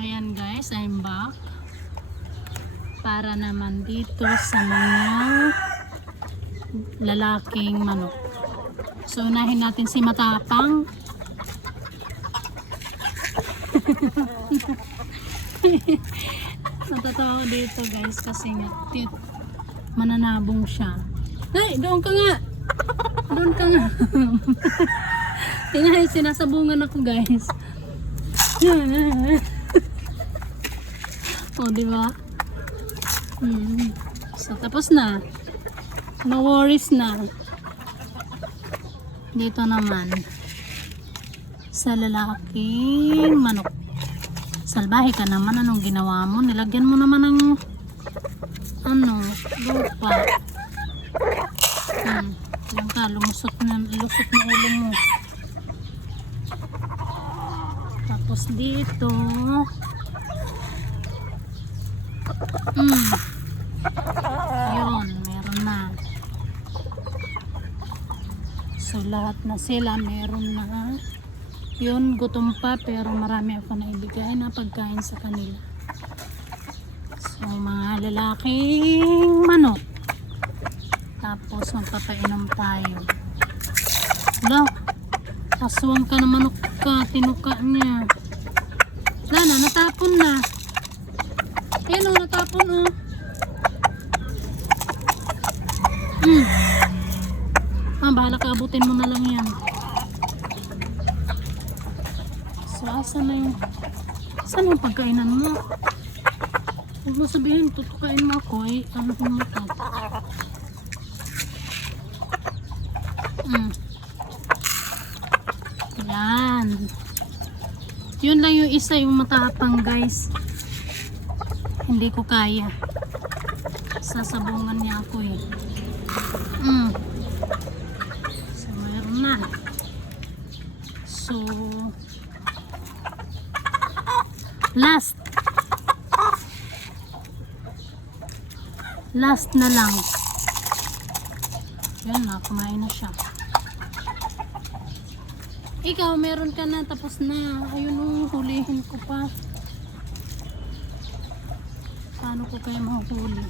Ayan guys, I'm back para naman dito sa mga lalaking manok. So unahin natin si Matapang. Natatawa ko dito guys kasi nga mananabong siya. Ay, doon ka nga! Doon ka nga! Tingnan, sinasabungan ako guys. O, diba? So, tapos na. No worries na. Dito naman sa lalaking manok. Salbahe ka naman. Anong ginawa mo? Nilagyan mo naman ng lupa. Yan ka, lusot na ulo mo. Tapos dito yun, meron na. So lahat na sila meron na. Yun, gutom pa pero marami ako na ibigay na pagkain sa kanila. So mga lalaking manok. Tapos magpapainom tayo. Wala, aswang ka na manok ka, tinuka niya. Wala na, natapon na. Ayan o, natapon o. Bahala ka, abutin mo na lang yan. So, asan na yung pagkainan mo? Huwag mo sabihin, tutukain mo ako ay ano mo ito. Yan. Yun lang yung isa, yung matapang guys. Hindi ko kaya. Sasabungan niya ako eh. So meron na. So last na lang. Yan na, kumain na siya. Ikaw, meron ka na, tapos na. Ayun, hulihin ko pa. Paano ko kayo mahuli?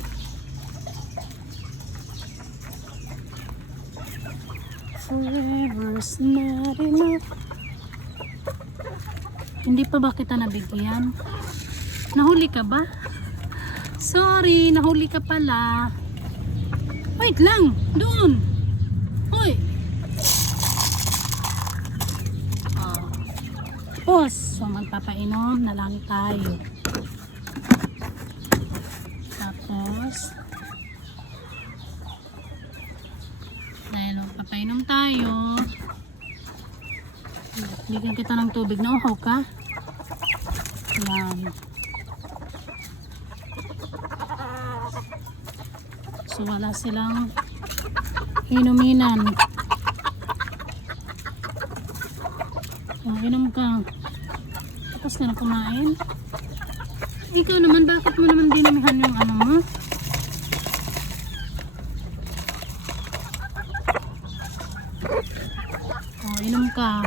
Forever's not enough. Hindi pa ba kita nabigyan? Nahuli ka ba? Sorry, nahuli ka pala. Wait lang, doon. Hoy. Tapos, so magpapainom na lang tayo. Tapos, dahil magpapainom tayo, bigyan kita ng tubig. Nauhaw ka? Yan. So wala silang inuminan. Inom ka. Tapos ka na kumain. Ikaw naman, bakit mo naman dinamihan yung ano mo? Inom ka.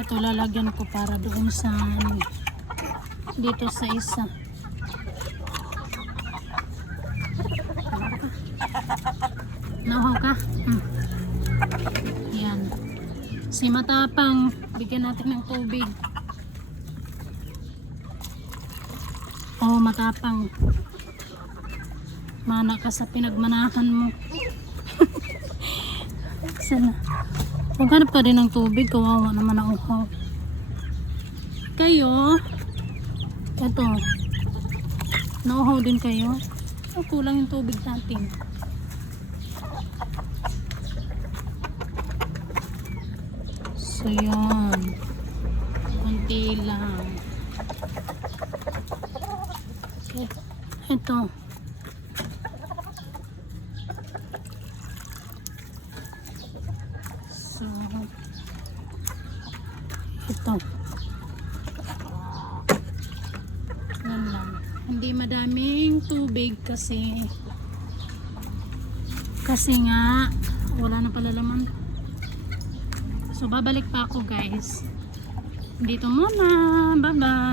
Ito lalagyan ko para doon sa dito sa isa. Nauhaw ka? Yan. Si Matapang, bigyan natin ng tubig. Matapang. Mana ka sa pinagmanahan mo. Sana. Maghanap ka din ng tubig, kawawa naman ang uhaw. Kayo, eto, nauhaw din kayo. Kulang yung tubig natin. So yun, konti lang. Ito. So ito. Yan lang. Hindi madaming tubig kasi nga wala na pala laman. So babalik pa ako guys. Dito muna. Bye-bye.